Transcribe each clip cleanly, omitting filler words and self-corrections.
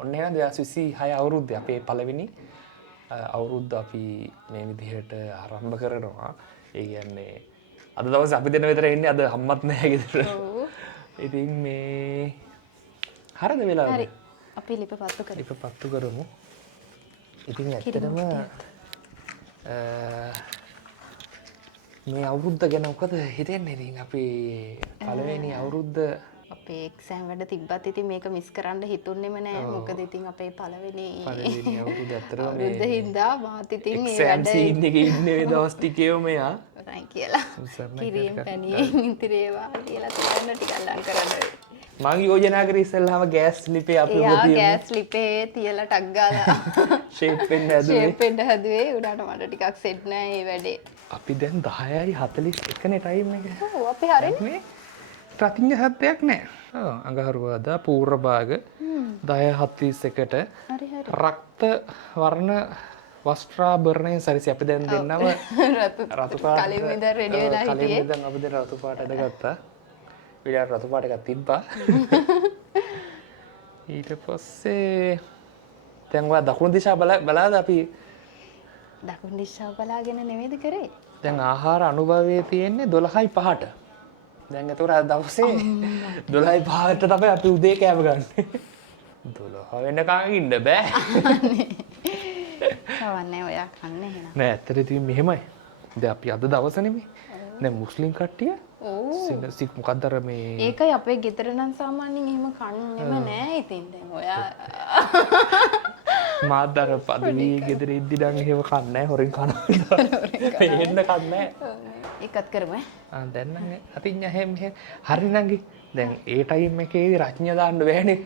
ඔන්න එහෙනම් 2026 අවුරුද්දේ අපේ පළවෙනි අවුරුද්ද අපි මේ විදිහට ආරම්භ කරනවා. ඒ කියන්නේ අද දවසේ අපි දෙන්න විතර ඉන්නේ. අද අම්මත් නැහැ ගෙදර. ඔව්. ඉතින් මේ හරිද වෙලාව? හරි. අපි ලිප පත්තු කරමු. ඉතින් ඇත්තටම මේ අවුරුද්ද ගැන මොකද හිතෙන්නේ? ඉතින් අපි පළවෙනි අවුරුද්ද අපේ එක්සෑම් වැඩ තිබ්බත් ඉතින් මේක මිස් කරන්න හිතුන්නේම නෑ. මොකද ඉතින් අපේ පළවෙනි අවුරුද්ද ඇත්තටම අවුරුද්ද හින්දා මාත් ඉතින් මේ එක්සෑම් සීන් එකේ ඉන්නේ මේ දවස් ටිකේම මෙයා රයි කියලා කිරියෙන් පැණියෙන් ඉතිරේවා කියලා තියන්න ටිකක් ලං කරන්න. මම යෝජනා කරේ ඉස්සෙල්ලාම ගෑස් ලිපේ අපි තියමු. ගෑස් ලිපේ තියලා ටක් ගාලා ෂේප් වෙන්න හැදුවේ. උඩට මට ටිකක් සෙට් නෑ මේ වැඩේ. අපි දැන් 10:41 නේ ටයිම් එක. ඔව් අපි හරිනේ. රතිඤ්ඤ සද්දයක් නෑ. ඔව් අඟහරුවාදා පූර්ව භාග 10:41ට රක්ත වර්ණ වස්ත්‍රාභරණයෙන් සැරසී අපි දැන් දෙන්නම රතු පාට කලින් ඉඳන් රෙඩි වෙලා හිටියේ. කලින් ඉඳන් අපි දැන් රතු පාට ඇඳගත්තා. විඩාට රතු පාට එකක් තිබ්බා. ඊට පස්සේ දැන් ඔයා දකුණු දිශා බලාද අපි දකුණු දිශාව බලාගෙන නෙමෙයිද කරේ? දැන් ආහාර අනුභවයේ තියෙන්නේ 12:05ට. දැන් ඒතර අද දවසේ 12:05ට තමයි අපි උදේ කෑම ගන්න. 12 වෙනකන් ඉන්න බෑ. කවන්නේ ඔයා කන්නේ එහෙනම්. නෑ ඇත්තට ඉතින් මෙහෙමයි. දැන් අපි අද දවස නෙමෙයි. දැන් මුස්ලිම් කට්ටිය සික් මොකක්ද අර මේ ඒකයි අපේ ගෙදර නම් සාමාන්‍යයෙන් එහෙම කන්නේම නෑ. ඉතින් දැන් ඔයා මාදර පදවි ගෙදර ඉද්දි නම් එහෙම කන්නේ නැහැ. හොරෙන් කනවා. එන්න කන්නේ නැහැ. ඒකත් කරමු ඈ. දැන් නම් අතින් එහෙම හරි නංගි. දැන් ඒ ටයිම් එකේදී රඥා දාන්න බෑනේ.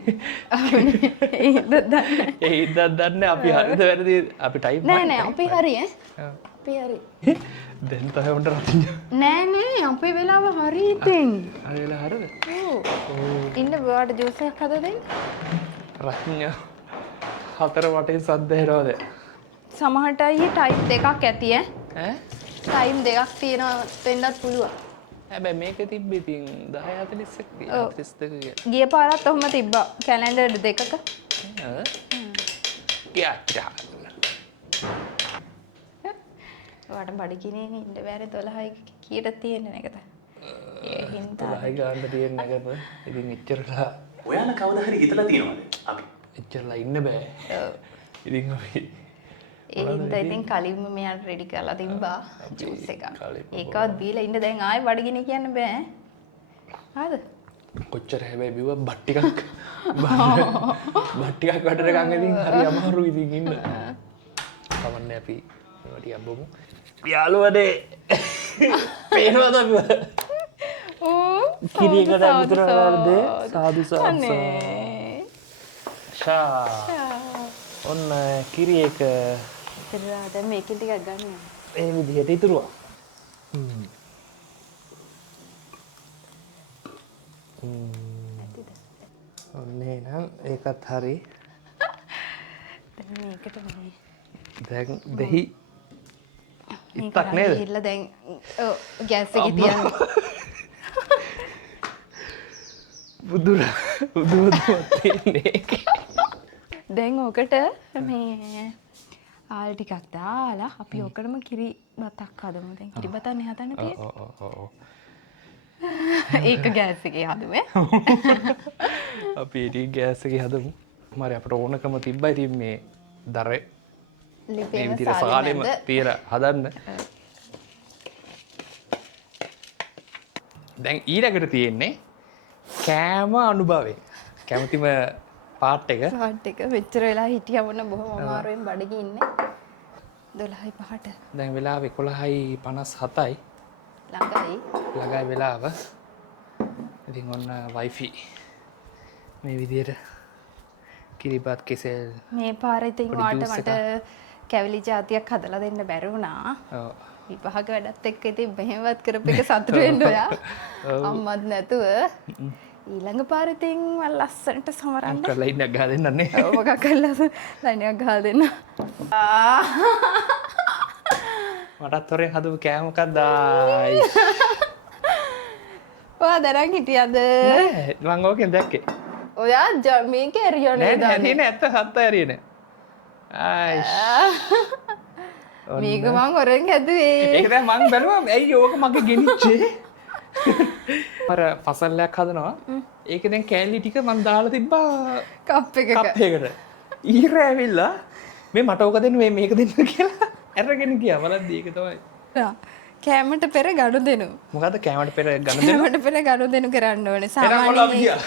ඒ ඉද්දක් දන්නේ අපි හරිද වැරදි අපි ටයිම් නෑ අපි හරි ඈ. අපි හරි. දැන් තමයි උන්ට රඥා. නෑ අපේ වෙලාව හරි ඉතින්. හරි වෙලා හරිද? ඔව්. ඉන්න බඩ ජූස් එකක් හදලා දෙන්න. රඥා හතර වටේ සද්ද හෙරවද? සමහරට අයියේ ටයිම් දෙකක් ඇති ඈ. ඈ? ටයිම් දෙකක් තියෙනවා වෙන්නත් පුළුවන්. හැබැයි මේකේ තිබ්බේ ඉතින් 10:41 කියලා. ගිය පාරත් ඔහොම තිබ්බා කැලෙන්ඩර් දෙකක. ගියා. ඔයාට බඩගිනේ ඉන්න බැරි 12යි කීයට තියෙන්නේ නැකද? ඒ හින්දා 12යි ගන්න තියෙන නැගම ඉතින් එච්චරලා ඔයාලා කවදා හරි හිතලා තියෙනවද? අපි එච්චරලා ඉන්න බෑ. ඉතින් අපි ඒ හින්දා ඉතින් කලින්ම මෙයාට රෙඩි කරලා තිබ්බා ජූස් එකක්. ඒකවත් බීලා ඉන්න දැන් ආයෙ බඩගිනේ කියන්න බෑ. හරිද? කොච්චර හැබැයි බිව්ව බත් ටිකක් වටර ගන්න ඉතින් හරි අමාරුයි ඉතින් ඉන්න. කවන්නේ අපි මේවා ටිකක් බොමු. යාළුවනේ පේනවද අපිව? ඕ කිරියකට විතරවලද සාදු සාදු. ඔන්න කිරි එක ඉතින් දැන් මේකෙන් ටිකක් ගන්න. මේ විදිහට ඉතුරුවා. ඔන්න එහෙනම් ඒකත් හරි. දැන් මේකට මේ දැන් දෙහි ඉත්තක් නේද? ගිහිල්ලා දැන් ගෑස් එකේ තියන්න. බුදුරදුවත් තියන්නේ. දැන් ඕකට මේ ආල් ටිකක් දාලා අපි ඕකටම කිරි බතක් හදමු. දැන් කිරි බතන්නේ හදන්න තියෙන්නේ. ඔව්. ඒක ගෑස් එකේ හදුවේ. අපි ඉතින් ගෑස් එකේ හදමු. මාරේ අපට ඕනකම තිබ්බයි ඉතින් මේ දරේ ලිපේම මේ විදිහට සාලෙම තියලා හදන්න. දැන් ඊළඟට තියෙන්නේ කෑම අනුභවය. කැමතිම පාට් එක. පාට් එක මෙච්චර වෙලා හිටියා වුණ බොහොම අමාරුවෙන් බඩගින් ඉන්නේ. 12:05ට. දැන් වෙලාව 11:57යි. ළඟයි වෙලාව. ඉතින් ඔන්න වයිෆි මේ විදිහට කිරිබත් කෙසෙල් මේ පාර ඉතින් ඔයාලට මට කැවිලි జాතියක් හදලා දෙන්න බැරි වුණා. ඔව්. විභාග වැඩත් එක්ක ඉතින් මෙහෙමවත් කරපු එක සතුටු වෙන්න ඔයා. අම්මත් නැතුව. ඊළඟ පාර ඉතින් මම ලස්සනට සමරන්න. කරලා ඉන්නක් ගහ දෙන්න නේ. ඔව් මොකක් කරලා ලයිනයක් ගහලා දෙන්න. මටත් හොරෙන් හදපු කෑම මොකක්ද ආයි. ඔයා දැනන් හිටියද? නෑ මම ඕකෙන් දැක්කේ. ඔයා මේක ඇරියෝ නෑ නේද? හැරින ඇත්ත සත්ත ඇරියන මේක මං හොරෙන් හැදුවේ. ඒකද මං බැලුවා ඇයි ඕක මගේ ගෙනිච්චේ අර පසල්ලයක් හදනවා ඒක දැන් කෑලි ටික මං දාලා තිබ්බා කප් එකක. කප් එකකට ඊර ඇවිල්ලා මේ මට ඕක දෙන්න මේක දෙන්න කියලා ඇරගෙන ගියා බලද්දි ඒක තමයි කෑමට පෙර ගඩු දෙනු. මොකද කෑමට පෙර ගන්න දෙන්න කෑමට පෙර ගඩු දෙනු කරන්න ඕනේ. කොල්ලා සාමාන්‍යයෙන්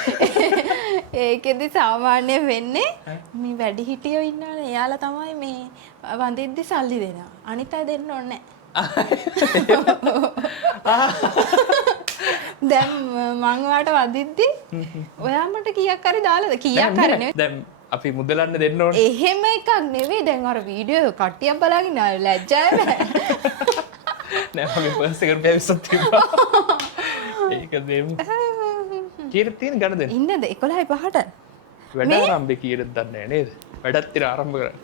ඒකෙදි සාමාන්‍ය වෙන්නේ මේ වැඩි හිටියෝ ඉන්නවනේ. එයාලා තමයි මේ වඳිද්දි සල්ලි දෙනවා. අනිත් අය දෙන්න ඕනේ දැන් මං ඔයාට වදිද්දි ඔයා මට කීයක් හරි දාලාද? කීයක් හරි නෙවෙයි. දැන් අපි මුදලන්න දෙන්න ඕනේ එහෙම එකක් නෙවෙයි. දැන් අර වීඩියෝ කට්ටියක් බලාගෙන ලැජ්ජාය බෑ. නෑ මගේ පර්ස් එකට පැවිස්සක් තිබ්බා ඒක දෙමු කීයට තියෙන ගන්න දෙන්න ඉන්නද 11:05ට වැඩ ආරම්භය කීයටද දන්නේ නැහැ නේද වැඩත් ඉතින් ආරම්භ කරා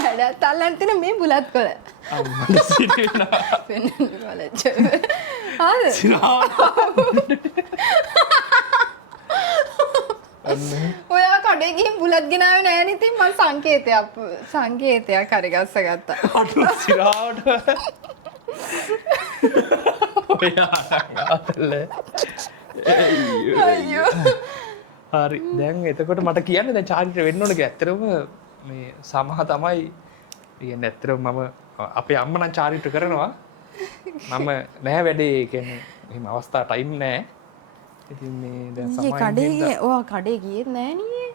වැඩත් අල්ලන්න තියෙන මේ බුලත් කොළ අම්මට සිටිනවා පෙන්නන්න කොලච්ච ආද ඔයා කඩේ ගිහින් බුලත් ගෙනාවේ නැහැ නේ. ඉතින් මම සංකේතයක් හරි ගස්ස ගත්තා. අඩු සිරාවට ඔයා අයියෝ. හරි දැන් එතකොට මට කියන්න දැන් චාරිත්‍ර වෙන්න ඕනේ කියලා. ඇත්තටම මේ සමහ තමයි කියන්නේ ඇත්තටම මම අපේ අම්ම නම් චාරිත්‍ර කරනවා. මම නෑ වැඩේ කියන්නේ එහෙම අවස්ථා ටයිම් නෑ. ඉතින් මේ දැන් ඊයේ සමහර කඩේ ගියේ. ඔයා කඩේ ගියෙත් නැහැ නේ.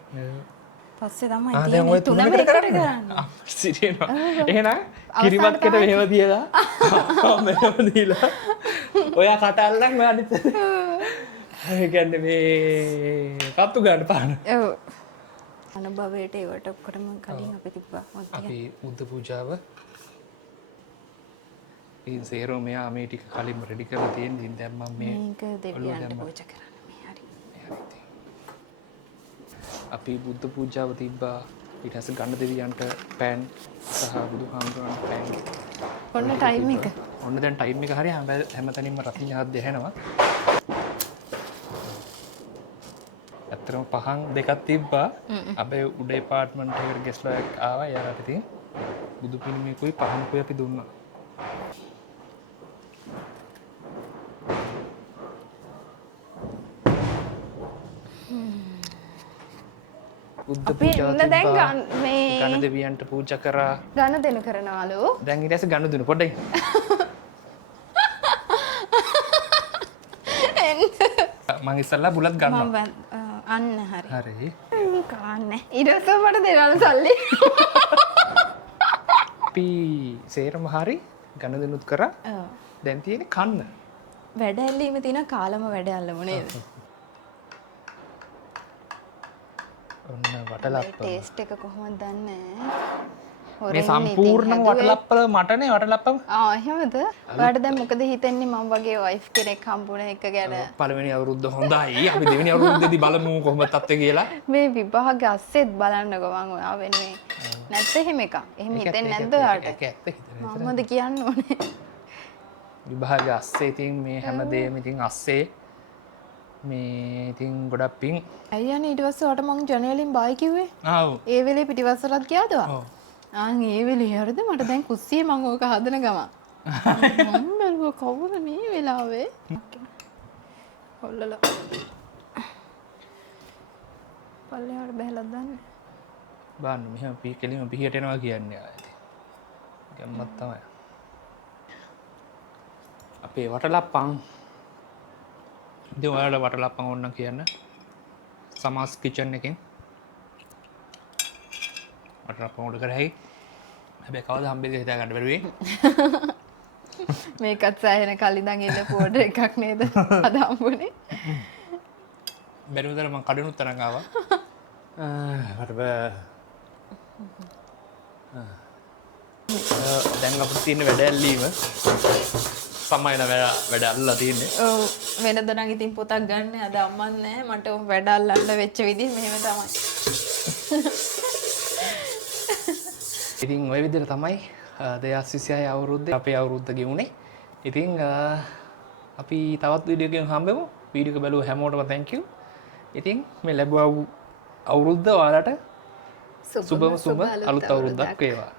පස්සේ තමයි දැන් තියෙන්නේ. ඔය තුනකට එකට කරන්නේ. සිටිනවා. එහෙනම් කිරිමත් කෙට මෙහෙම තියලා මෙහෙම දීලා ඔයා කට අල්ලන් ඔය අනිත් ඒ කියන්නේ මේ පත්තු ගන්න පාන. ඔව්. අනුභවයට ඒවට ඔක්කොටම කලින් අපි තිබ්බා. අපි බුද්ධ පූජාව ඒ සේරෝ මෙයා මේ ටික කලින්ම රෙඩි කරලා තියෙන ඉතින් දැන් මම මේ මේක දෙවියන්ට පූජා කරන්න මේ හරි. අපි බුද්ධ පූජාව තිබ්බා ඊට පස්සේ ගන්න දෙවියන්ට පෑන් සහ බුදුහාමුදුරන්ට පෑන් ඔන්න ටයිම් එක. ඔන්න දැන් ටයිම් එක හරිය හැමතැනින්ම රතිඤ්ඤාත් දෙහැනවා. ඇත්තටම පහන් දෙකක් තිබ්බා. අපේ උඩ ඇපාර්ට්මන්ට් එකකට ගෙස්ලා ආවා. යාළුවට ඉතින් බුදු පිළිමයකුයි පහන්කුයි අපි දුන්නා. බුද්ධ පූජාව ඉන්න දැන් තිබ්බා. මේ ගණ දෙවියන්ට පූජා කරා. ගණ දෙනු කරනවලු. දැන් ඊට පස්සේ ගන්න දුන්න පොඩ්ඩයි. මං ඉස්සල්ලා බුලත් ගන්නවා. අන්න හරි. හරි. කාන්නේ. ඊට පස්සේ මට දෙනවලු සල්ලි. අපි සේරම හරි ගණ දෙනුත් කරා. ඔව්. දැන් තියෙන්නේ කන්න. වැඩ ඇල්ලීම තියෙන කාලම වැඩ ඇල්ලමු නේද? ඔන්න වටලප්ප. ටේස්ට් එක කොහොමද දන්නේ? මේ සම්පූර්ණම වටලප්පල මටනේ වටලප්පම. එහෙමද? ඔයාලට දැන් මොකද හිතෙන්නේ මම වගේ වයිෆ් කෙනෙක් හම්බුන එක ගැන? පළවෙනි අවුරුද්ද හොඳයි. අපි දෙවෙනි අවුරුද්දේදී බලමු කොහොමද තත්ත්වය කියලා. මේ විභාග අස්සෙත් බලන්නකෝ මං ඔයා වෙනුවෙන්. නැත්නම් එහෙම එකක්. එහෙම හිතෙන්නේ නැද්ද ඔයාලට? ඒක ඇත්ත හිතන. මමද කියන්න ඕනේ. විභාග අස්සේ ඉතින් මේ හැමදේම ඉතින් අස්සේ මේ ඉතින් ගොඩක් පිං. අයියා නේ ඊට පස්සේ ඔයාලට මං ජනේලෙන් බයි කිව්වේ. ආව්. ඒ වෙලේ පිටිවස්සලත් ගියාද ඔයා? ඔව්. ඒ වෙලේ හරිද මට දැන් කුස්සියේ මං ඕක හදන ගම. මම බැලුවා කවුද මේ වෙලාවේ? හොල්ලලා. පල්ලෙහාට බහලා දාන්න. බාන්න මෙහෙම කෙලිම පිහියට එනවා කියන්නේ ආයේ. ගම්මත් තමයි. අපේ වටලප්පන් ඉතින් ඔයාලට වටලප්පන් ඕන කියන්න. සමාස් කිචන් එකෙන් වටලප්පන් ඕඩර් කරා හැකි. හැබැයි කවදා හම්බෙයිද හිතා ගන්න බැරුවේ. මේකත් සෑහෙන කලින් ඉඳන් එන්න පෝඩර් එකක් නේද? අද හම්බුනේ. බැරිවදර මං කඩනුත් තරංග ආවා. මට බෑ. දැන් අපිට තියෙන වැඩ ඇල්ලීම සමයන වැඩ අල්ලලා තියෙන්නේ. ඔව් වෙනද නම් ඉතින් පොතක් ගන්න අද අම්මත් නැහැ මට වැඩ අල්ලන්න වෙච්ච විදිහ මෙහෙම තමයි. ඉතින් ওই විදිහට තමයි 2026 අවුරුද්දේ අපේ අවුරුද්ද ගෙවුනේ. ඉතින් අපි තවත් වීඩියෝ එකකින් හම්බෙමු. වීඩියෝ එක බලුව හැමෝටම thank you. ඉතින් මේ ලැබුව අවුරුද්ද ඔයාලට සුබම සුබ අලුත් අවුරුද්දක් වේවා.